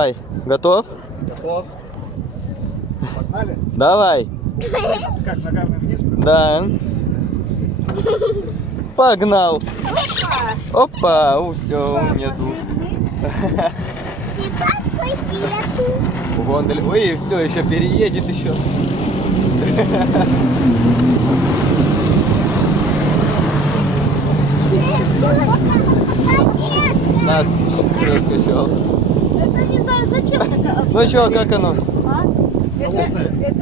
Давай, готов? Готов. Погнали? Давай. Как, ногами вниз? Да. Погнал. Опа, все, у меня дух. Гондоль. Ой, все, еще переедет еще. Нас раскачал. Это не знаю, зачем такая. Ну что, как оно? Это